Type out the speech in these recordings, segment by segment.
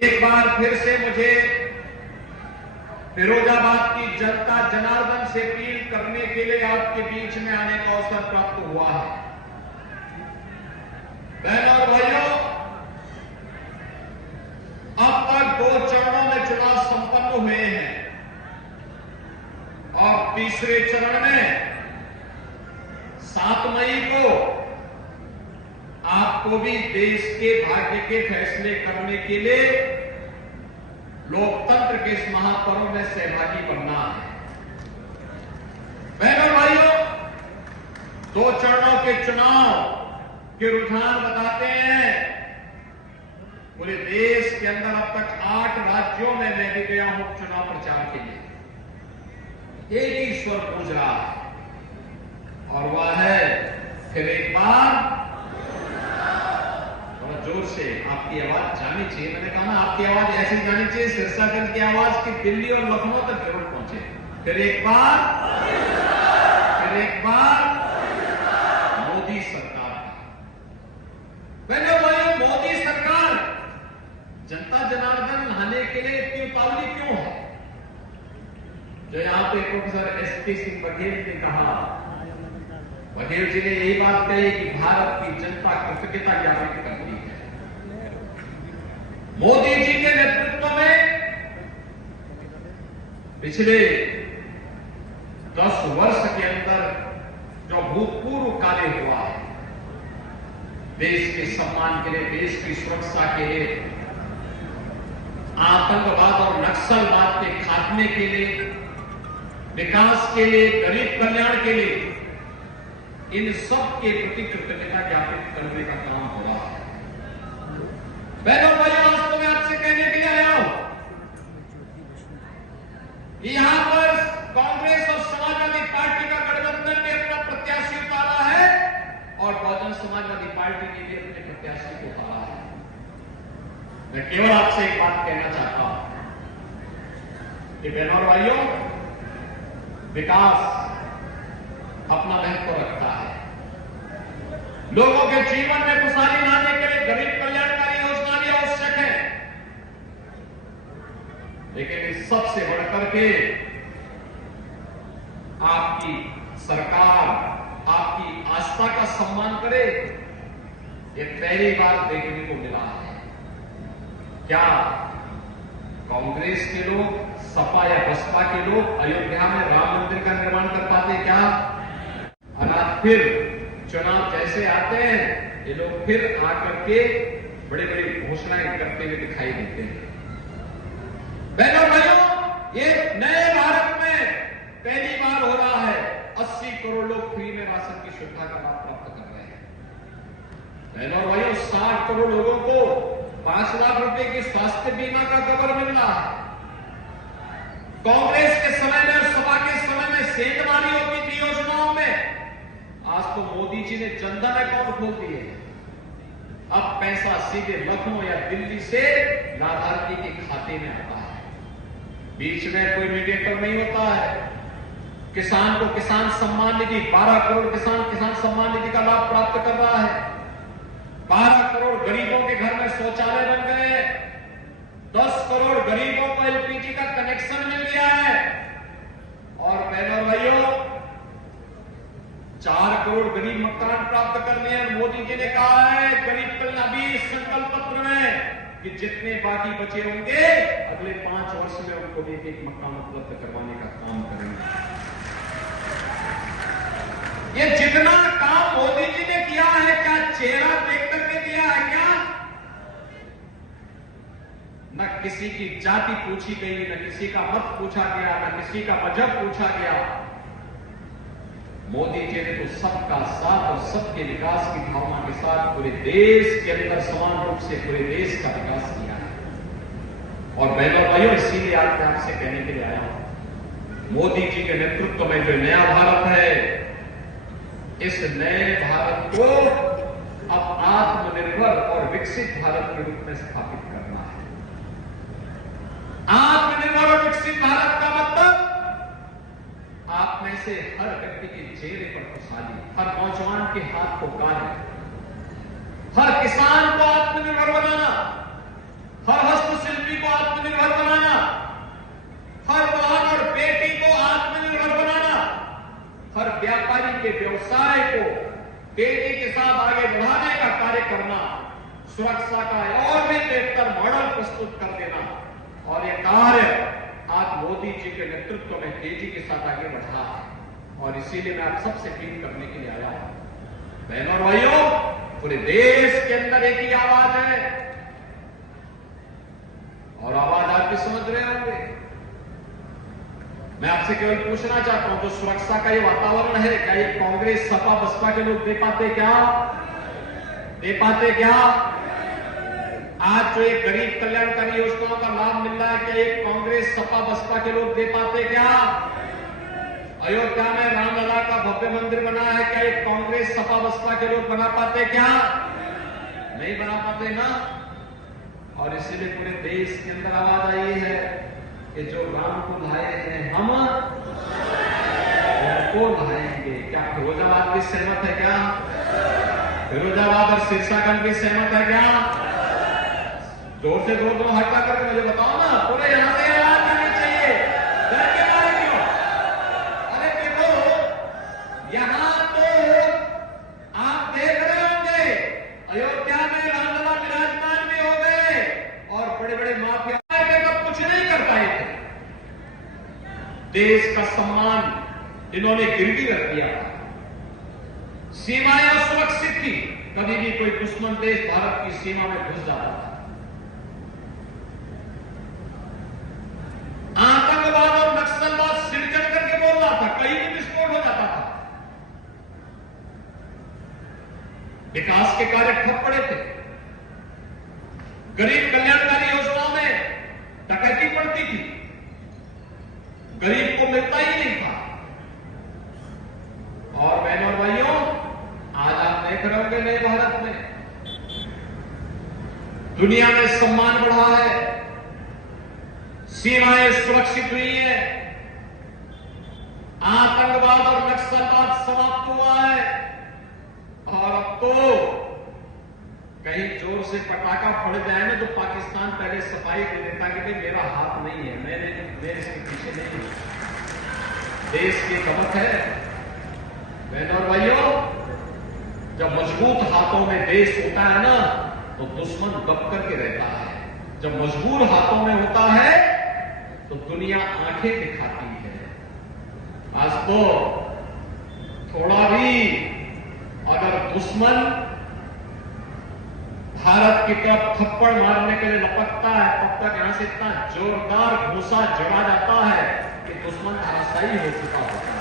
एक बार फिर से मुझे फिरोजाबाद की जनता जनार्दन से अपील करने के लिए आपके बीच में आने का अवसर प्राप्त हुआ है। बहनों और भाइयों, अब तक 2 चरणों में चुनाव संपन्न हुए हैं और तीसरे चरण में 7 मई को आपको भी देश के भाग्य के फैसले करने के लिए लोकतंत्र के इस महापर्व में सहभागी बनना है। बहनों भाइयों, 2 चरणों के चुनाव के रुझान बताते हैं। पूरे देश के अंदर अब तक 8 राज्यों में मैं भी गया हूं चुनाव प्रचार के लिए। एक ही स्वर गूंज रहा है और वह है फिर एक बार जोर से आपकी आवाज जानी चाहिए। मैंने कहा ना, आपकी आवाज ऐसी जानी चाहिए सिरसागंज की आवाज की दिल्ली और लखनऊ तक जरूर पहुंचे। फिर एक बार मोदी सरकार। पहले भाई, मोदी सरकार जनता जनार्दन लाने के लिए इतनी उतावली क्यों है? जो यहां पे प्रोफेसर एसपी सिंह बघेल ने कहा, बघेल जी ने यही बात कही कि भारत की जनता कृतज्ञता ज्ञापित करती है। मोदी जी के नेतृत्व में पिछले 10 वर्ष के अंदर जो भूतपूर्व कार्य हुआ है, देश के सम्मान के लिए, देश की सुरक्षा के लिए, आतंकवाद और नक्सलवाद के खात्मे के लिए, विकास के लिए, गरीब कल्याण के लिए, इन सब के प्रति कृतज्ञता ज्ञापित करने का काम हो रहा है। बहनों भाइयों, आज तो मैं आपसे कहने के लिए आया हूं कि यहां पर कांग्रेस और समाजवादी पार्टी का गठबंधन ने अपना प्रत्याशी उतारा है और बहुजन समाजवादी पार्टी ने भी अपने प्रत्याशी को उतारा है। मैं केवल आपसे एक बात कहना चाहता हूं कि बहनों और भाइयों, विकास अपना महत्व रखता है। लोगों के जीवन में खुशहाली लाने के लिए गरीब कल्याणकारी योजना भी आवश्यक है, लेकिन इस सबसे बढ़कर के आपकी सरकार आपकी आस्था का सम्मान करे, ये पहली बार देखने को मिला है। क्या कांग्रेस के लोग, सपा या बसपा के लोग अयोध्या में राम मंदिर का निर्माण कर पाते क्या? और आज फिर चुनाव जैसे आते हैं, ये लोग फिर आकर के बड़ी बड़ी घोषणाएं करते हुए दिखाई देते हैं। बहनों भाइयों, ये नए भारत में पहली बार हो रहा है 80 करोड़ लोग फ्री में राशन की सुविधा का लाभ प्राप्त कर रहे हैं। बहनों भाइयों, 60 करोड़ लोगों को 5 लाख रुपए की स्वास्थ्य बीमा का कवर मिल रहा है। कांग्रेस के समय में और सपा के समय में सेंधमारी होती थी योजनाओं में, आज तो मोदी जी ने जनधन अकाउंट खोल दिए। अब पैसा सीधे लखनऊ या दिल्ली से लाभार्थी के खाते में आता है, बीच में कोई मीडिएटर नहीं होता है। किसान को किसान सम्मान निधि, 12 करोड़ किसान सम्मान निधि का लाभ प्राप्त कर रहा है। 12 करोड़ गरीबों के घर में शौचालय बन गए। 10 करोड़ गरीबों को एलपीजी का कनेक्शन मिल गया है। और बहनों भाइयों, 4 करोड़ गरीब मकान प्राप्त कर लिए। मोदी जी ने कहा है गरीब कल्याण अभी संकल्प पत्र में कि जितने बाकी बचे होंगे अगले 5 वर्ष में उनको एक मकान उपलब्ध करवाने का काम करेंगे। ये जितना काम मोदी जी ने किया है, क्या चेहरा देख करके दिया है क्या? न किसी की जाति पूछी गई, न किसी का मत पूछा गया, न किसी का मजहब पूछा गया। मोदी जी ने तो सबका साथ और सबके विकास की भावना के साथ पूरे देश के अंदर समान रूप से पूरे देश का विकास किया है। और बहनों भाइयों, इसीलिए आज मैं आपसे कहने के लिए आया हूं, मोदी जी के नेतृत्व में जो नया भारत है, इस नए भारत को अब आत्मनिर्भर और विकसित भारत के रूप में स्थापित करना है। आत्मनिर्भर और विकसित भारत का मतलब आप में से हर व्यक्ति के चेहरे पर खुशहाली, हर नौजवान के हाथ को कार्य, हर किसान को आत्मनिर्भर बनाना, हर हस्तशिल्प तेजी के साथ आगे बढ़ाने का कार्य करना, सुरक्षा का और भी बेहतर मॉडल प्रस्तुत कर देना, और यह कार्य आज मोदी जी के नेतृत्व में तेजी के साथ आगे बढ़ा है। और इसीलिए मैं आप सबसे अपील करने के लिए आया हूं, बहनों और भाइयों, पूरे देश के अंदर एक ही आवाज है, और आवाज आप भी समझ रहे होंगे। मैं आपसे केवल पूछना चाहता हूं, तो सुरक्षा का ये वातावरण है, क्या ये कांग्रेस सपा बसपा के लोग दे पाते क्या? दे पाते क्या? आज जो एक गरीब कल्याणकारी योजनाओं का लाभ मिल रहा है, क्या ये कांग्रेस सपा बसपा के लोग दे पाते क्या? अयोध्या में रामलला का भव्य मंदिर बना है, क्या ये कांग्रेस सपा बसपा के लोग बना पाते क्या? नहीं बना पाते ना। और इसीलिए पूरे देश के अंदर आवाज आई है कि जो राम को लाए हैं हम उनको लाएंगे। क्या फिरोजाबाद भी सहमत है क्या? फिरोजाबाद और सिरसागंज भी सहमत है क्या? जोर से जोर दो हटका करके मुझे बताओ ना, पूरे यहां से आवाज आनी चाहिए। डर के मारे क्यों? अरे देखो, यहां तो आप देख रहे होंगे, अयोध्या में रामलला विराजमान भी हो गए, और बड़े बड़े माफिया तो कुछ नहीं कर पाए थे। देश का सम्मान इन्होंने गिरवी रख दिया, सीमाएं सुरक्षित थी, कभी भी कोई दुश्मन देश भारत की सीमा में घुस जाता था। आतंकवाद और नक्सलवाद सिर चढ़ करके बोल रहा था, कहीं भी विस्फोट हो जाता था, विकास के कार्य ठप पड़े थे, गरीब कल्याणकारी योजनाओं में डकैती पड़ती थी, गरीब को मिलता ही नहीं था। और बहनों और भाइयों, आज आप देख रहे होंगे नए भारत में दुनिया में सम्मान बढ़ा है, सीमाएं सुरक्षित हुई है, आतंकवाद और नक्सलवाद समाप्त हुआ है, और अब तो कहीं जोर से पटाखा फट जाए ना तो पाकिस्तान पहले सफाई दे देता कि भाई मेरा हाथ नहीं है, मैं इसके पीछे नहीं हूं। देश की कमत है। बहनों और भाइयों, जब मजबूत हाथों में देश होता है ना तो दुश्मन दब करके रहता है, जब मजबूर हाथों में होता है तो दुनिया आंखें दिखाती है। आज तो थोड़ा भी अगर दुश्मन भारत की तरफ थप्पड़ मारने के लिए लपकता है, तब तक यहां से इतना जोरदार घूसा जड़ा जाता है कि दुश्मन धराशायी हो चुका होता है।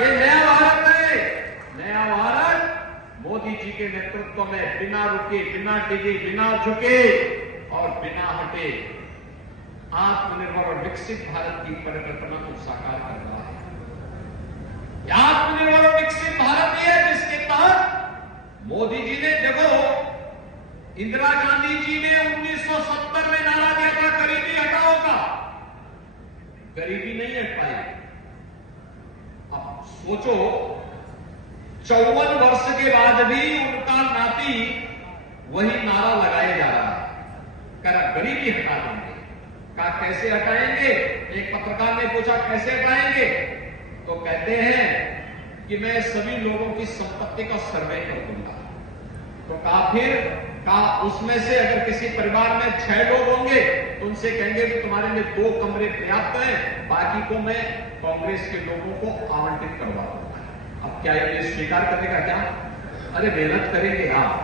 ये नया भारत है, नया भारत मोदी जी के नेतृत्व में बिना रुके, बिना डिगे, बिना झुके और बिना हटे आत्मनिर्भर और विकसित भारत की परिकल्पना को साकार कर रहा है। आत्मनिर्भर और विकसित भारत है जिसके तहत मोदी जी ने, देखो इंदिरा गांधी जी ने 1970 में नारा दिया था गरीबी हटाओ का, गरीबी नहीं हट पाई। अब सोचो 54 वर्ष के बाद भी उनका नाती वही नारा लगाया जा रहा है, कहा गरीबी हटा देंगे। कहा कैसे हटाएंगे? एक पत्रकार ने पूछा कैसे हटाएंगे, तो कहते हैं कि मैं सभी लोगों की संपत्ति का सर्वे कर दूंगा। तो कहा उसमें से अगर किसी परिवार में 6 लोग होंगे तो उनसे कहेंगे कि तुम्हारे लिए 2 कमरे पर्याप्त हैं, बाकी को मैं कांग्रेस के लोगों को आवंटित करवा दूंगा। अब क्या ये स्वीकार करेगा क्या? अरे मेहनत करेंगे आप,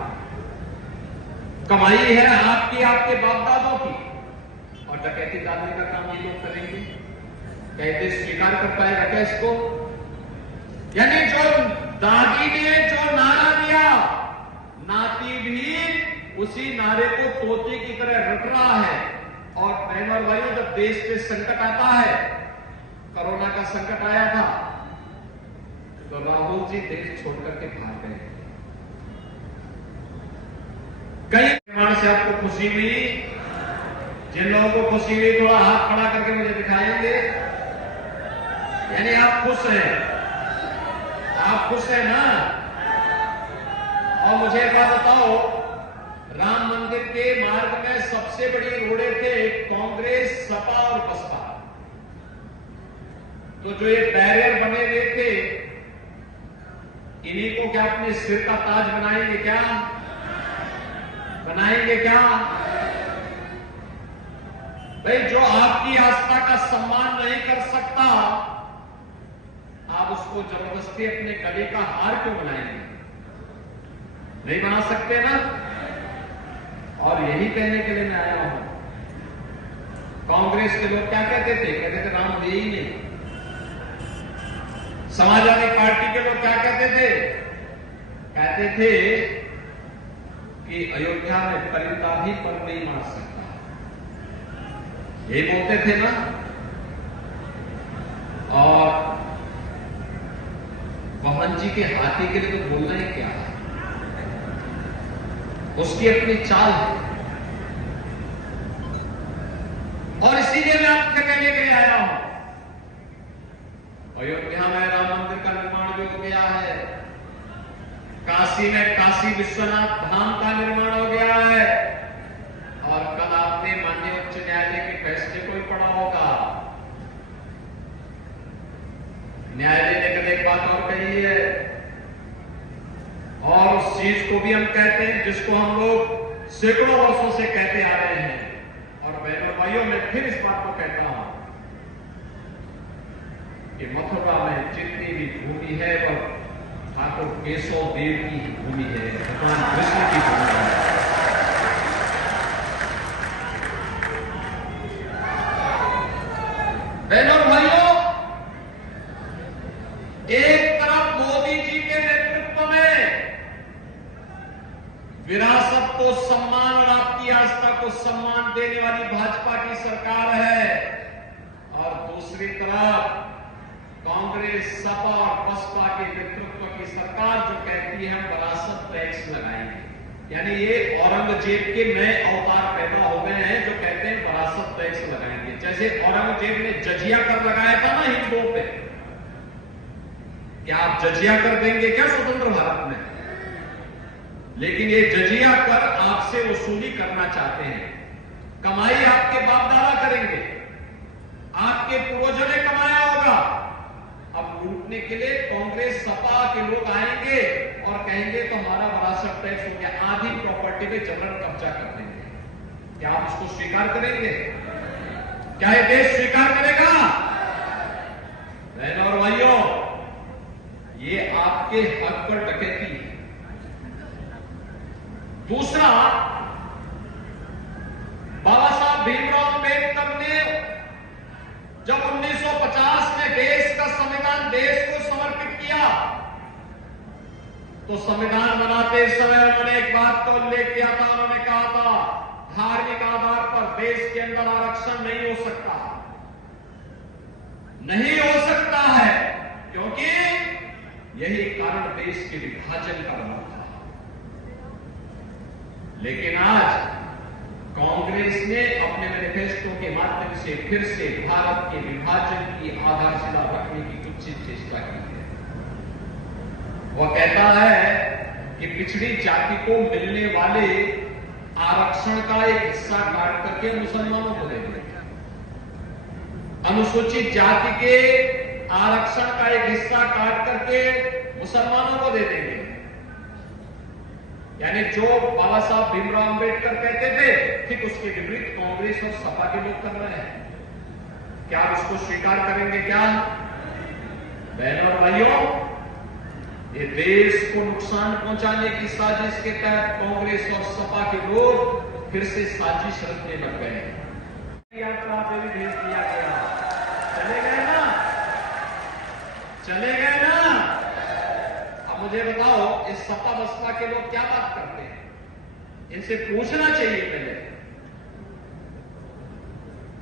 कमाई है आपकी, आपके बाप दादों की, और डकैती डालने का काम ये लोग करेंगे। कहते स्वीकार कर पाएगा क्या इसको? यानी जो दादी ने जो नारा दिया, नाती भी उसी नारे को तोते की तरह रट रहा है। और बहनों और भाइयों, जब देश पे संकट आता है, कोरोना का संकट आया था, तो राहुल जी देश छोड़ करके भाग गए। कई निर्माण से आपको खुशी हुई? जिन लोगों को खुशी हुई थोड़ा हाथ खड़ा करके मुझे दिखाएंगे। यानी आप खुश हैं, आप खुश हैं ना? और मुझे एक बात बताओ, राम मंदिर के मार्ग में सबसे बड़ी रोड़े थे कांग्रेस, सपा और बसपा। तो जो ये बैरियर बने हुए थे, इन्हीं को क्या अपने सिर का ताज बनाएंगे क्या? बनाएंगे क्या? भाई, जो आपकी आस्था का सम्मान नहीं कर सकता, आप उसको जबरदस्ती अपने गले का हार क्यों बनाएंगे? नहीं बना सकते ना? और यही कहने के लिए मैं आया हूं। कांग्रेस के लोग क्या कहते थे? कहते थे राम दे ही नहीं। समाजवादी पार्टी के लोग क्या कहते थे? कहते थे कि अयोध्या में परिंदा भी पर नहीं मार सकता। ये बोलते थे ना। और पवन जी के हाथी के लिए तो बोलना ही क्या है, उसकी अपनी चाल है। और इसीलिए मैं आपसे कहने के लिए आया हूं, अयोध्या में राम मंदिर का निर्माण भी हो गया है, काशी में काशी विश्वनाथ धाम का निर्माण हो गया है। और कल आपने माननीय उच्च न्यायालय के फैसले को ही पढ़ा होगा। न्यायालय ने कल एक बात और कही है, और उस चीज को भी हम कहते हैं जिसको हम लोग सैकड़ों वर्षों से कहते आ रहे हैं। और बहनों भाइयों, मैं फिर इस बात को कहता हूं कि मथुरा में जितनी भी भूमि है वह ठाकुर केशव देव की भूमि है, भगवान कृष्ण की भूमि है। बहनों और भाइयों, एक तरफ मोदी जी के नेतृत्व में विरासत को सम्मान और आपकी आस्था को सम्मान देने वाली भाजपा की सरकार है, और दूसरी तरफ कांग्रेस, सपा और बसपा के नेतृत्व की सरकार जो कहती है हम विरासत टैक्स लगाएंगे। यानी ये औरंगजेब के नए अवतार पैदा हो गए हैं जो कहते हैं विरासत टैक्स लगाएंगे। जैसे औरंगजेब ने जजिया कर लगाया था ना हिंदुओं पे, क्या आप जजिया कर देंगे क्या स्वतंत्र भारत में? लेकिन ये जजिया कर आपसे वसूली करना चाहते हैं। कमाई आपके बाप दादा करेंगे, आपके पूर्वजों ने कमाया होगा। अब लूटने के लिए कांग्रेस, सपा के लोग आएंगे और कहेंगे तो हमारा विरासत टैक्स हो गया, आधी प्रॉपर्टी पे जबरन कब्जा कर देंगे। क्या आप इसको स्वीकार करेंगे? क्या ये देश स्वीकार करेगा? बहनों और भाइयों, ये आपके हक पर डकैती है। दूसरा, बाबा साहब भीमराव अम्बेडकर ने जब 1950 में देश का संविधान देश को समर्पित किया, तो संविधान बनाते समय उन्होंने एक बात का उल्लेख किया था। उन्होंने कहा था धार्मिक आधार पर देश के अंदर आरक्षण नहीं हो सकता, नहीं हो सकता है, क्योंकि यही कारण देश के विभाजन का बना था। लेकिन आज कांग्रेस ने अपने मैनिफेस्टो के माध्यम से फिर से भारत के विभाजन की आधारशिला रखने की कुछ चेष्टा की है। वह कहता है कि पिछड़ी जाति को मिलने वाले आरक्षण का एक हिस्सा काट करके मुसलमानों को दे देंगे, अनुसूचित जाति के आरक्षण का एक हिस्सा काट करके मुसलमानों को दे देंगे। यानी जो बाबा साहब भीमराव अम्बेडकर कहते थे, ठीक उसके विपरीत कांग्रेस और सपा के लोग कर रहे हैं। क्या आप उसको स्वीकार करेंगे? क्या बहनों और भाइयों, ये देश को नुकसान पहुंचाने की साजिश के तहत कांग्रेस और सपा के लोग फिर से साजिश रचने लग गए हैं। यात्रा पे भी भेज दिया गया, चले गए ना, चले गए ना। अब मुझे बताओ, इस सपा बसपा के लोग क्या बात करते हैं? इनसे पूछना चाहिए, पहले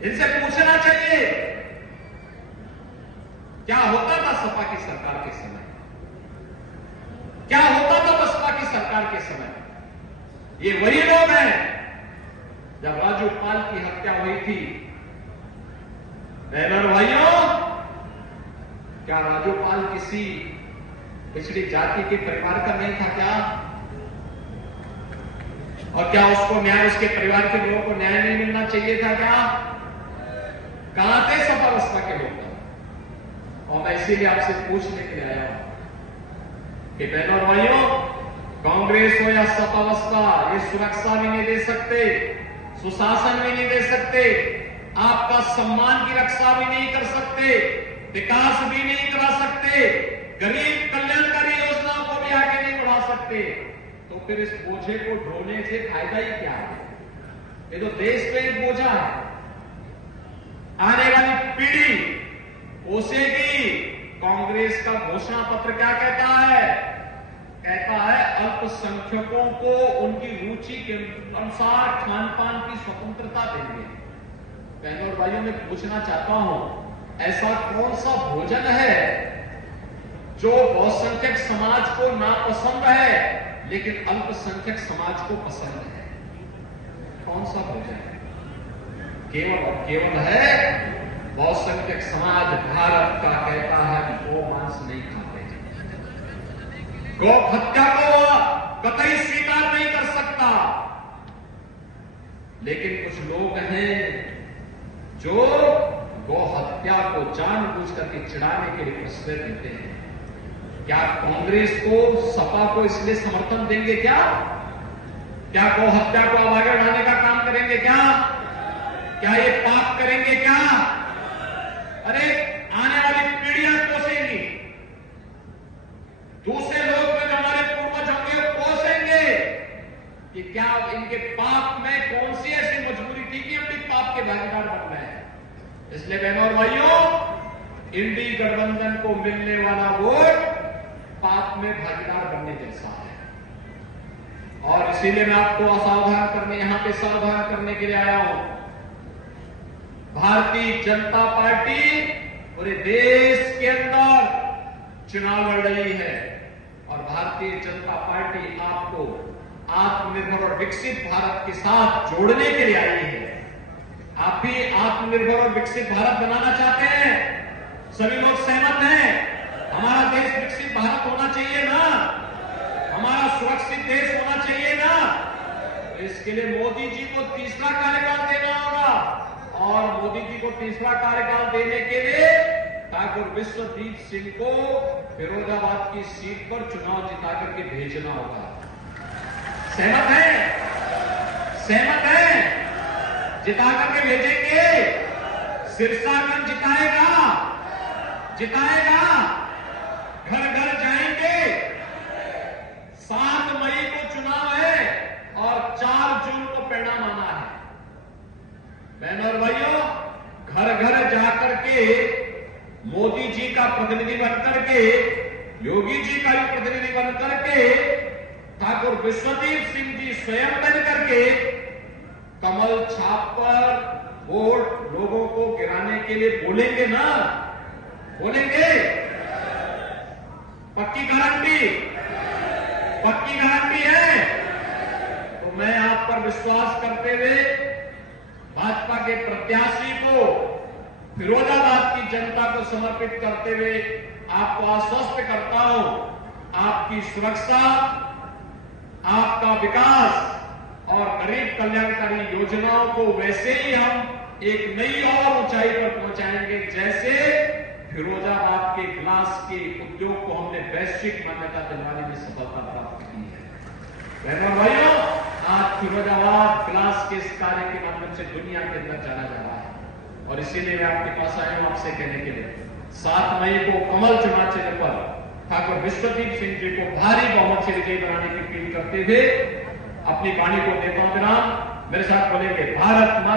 इनसे पूछना चाहिए क्या होता था सपा की सरकार के समय, क्या होता था बसपा की सरकार के समय। ये वही लोग हैं जब राजूपाल की हत्या हुई थी। बहनों और भाइयों, क्या राजूपाल किसी पिछड़ी जाति के परिवार का नहीं था क्या? और क्या उसको न्याय, उसके परिवार के लोगों को न्याय नहीं मिलना चाहिए था क्या? कहां थे सपा बसपा के लोग? और मैं इसीलिए आपसे पूछने के लिए आया हूं कि बहनों और भाइयों, कांग्रेस हो या सपा बसपा, ये सुरक्षा भी नहीं दे सकते, सुशासन भी नहीं दे सकते, आपका सम्मान की रक्षा भी नहीं कर सकते, विकास भी नहीं करा सकते, गरीब कल्याणकारी योजनाओं को भी आगे नहीं बढ़ा सकते। तो फिर इस बोझे को ढोने से फायदा ही क्या है? ये तो देश पे एक बोझा है। आने वाली पीढ़ी पोसेगी। कांग्रेस का घोषणा पत्र क्या कहता है? कहता है अल्पसंख्यकों को उनकी रुचि के अनुसार खान पान की स्वतंत्रता देंगे। बहनों और भाइयों, मैं पूछना चाहता हूं, ऐसा कौन सा भोजन है जो बहुसंख्यक समाज को नापसंद है लेकिन अल्पसंख्यक समाज को पसंद है? कौन सा भोजन है? केवल और केवल है बहुसंख्यक समाज भारत का कहता है कि गौ मांस नहीं खाते, गौ हत्या को कतई स्वीकार नहीं कर सकता। लेकिन कुछ लोग हैं जो गौ हत्या को जानबूझ करके चिढ़ाने के लिए प्रश्रय देते हैं। क्या कांग्रेस को, सपा को इसलिए समर्थन देंगे? क्या गौ हत्या को आगे बढ़ाने का काम करेंगे? क्या ये पाप करेंगे? क्या अरे आने वाली पीढ़ियां कोसेंगी, दूसरे लोग में जो हमारे पूर्वज होंगे कोसेंगे कि क्या इनके पाप में कौन सी ऐसी मजबूरी थी कि अपनी पाप के भागीदार बन गए हैं। इसलिए बहनों और भाइयों, इंडी गठबंधन को मिलने वाला वोट पाप में भागीदार बनने जैसा है। और इसीलिए मैं आपको असावधान करने, यहां पे सावधान करने के लिए आया हूं। भारतीय जनता पार्टी पूरे देश के अंदर चुनाव लड़ रही है और भारतीय जनता पार्टी आपको आत्मनिर्भर और विकसित भारत के साथ जोड़ने के लिए आई है। आप भी आत्मनिर्भर और विकसित भारत बनाना चाहते हैं? सभी लोग सहमत हैं? हमारा देश विकसित भारत होना चाहिए ना? हमारा सुरक्षित देश होना चाहिए ना? तो इसके लिए मोदी जी को तीसरा कार्यकाल देना होगा और मोदी जी को तीसरा कार्यकाल देने के लिए ठाकुर विश्वजीत सिंह को फिरोजाबाद की सीट पर चुनाव जिता करके भेजना होगा। सहमत है? सहमत है? जिता करके भेजेंगे। सिरसागंज जिताएगा, घर घर जाएंगे। 7 मई को चुनाव है और 4 जून को परिणाम आना है। बहनों और भाइयों, घर घर जाकर के मोदी जी का प्रतिनिधि बनकर के, योगी जी का भी प्रतिनिधि बनकर के, ठाकुर विश्वजीत सिंह जी स्वयं बन करके कमल छाप पर वोट लोगों को गिराने के लिए बोलेंगे ना? बोलेंगे? पक्की गारंटी है? तो मैं आप पर विश्वास करते हुए भाजपा के प्रत्याशी को, फिरोजाबाद की जनता को समर्पित करते हुए आपको आश्वस्त करता हूं, आपकी सुरक्षा, आपका विकास और गरीब कल्याणकारी योजनाओं को वैसे ही हम एक नई और ऊंचाई पर पहुंचाएंगे जैसे फिरोजाबाद के ग्लास के उद्योग को हमने वैश्विक मान्यता दिलवाने में सफलता प्राप्त की है। बहनों और भाइयों, आज फिरोजाबाद ग्लास के इस कार्य के माध्यम से दुनिया के अंदर जाना जा रहा है और इसीलिए मैं आपके पास आया हूं आपसे कहने के लिए 7 मई को कमल चुनाव चिन्ह पर ठाकुर विश्वजीत सिंह जी को भारी बहुमत से विजयी बनाने की अपील करते हुए अपनी वाणी को देता हूं विराम। मेरे साथ बोलेंगे भारत माता।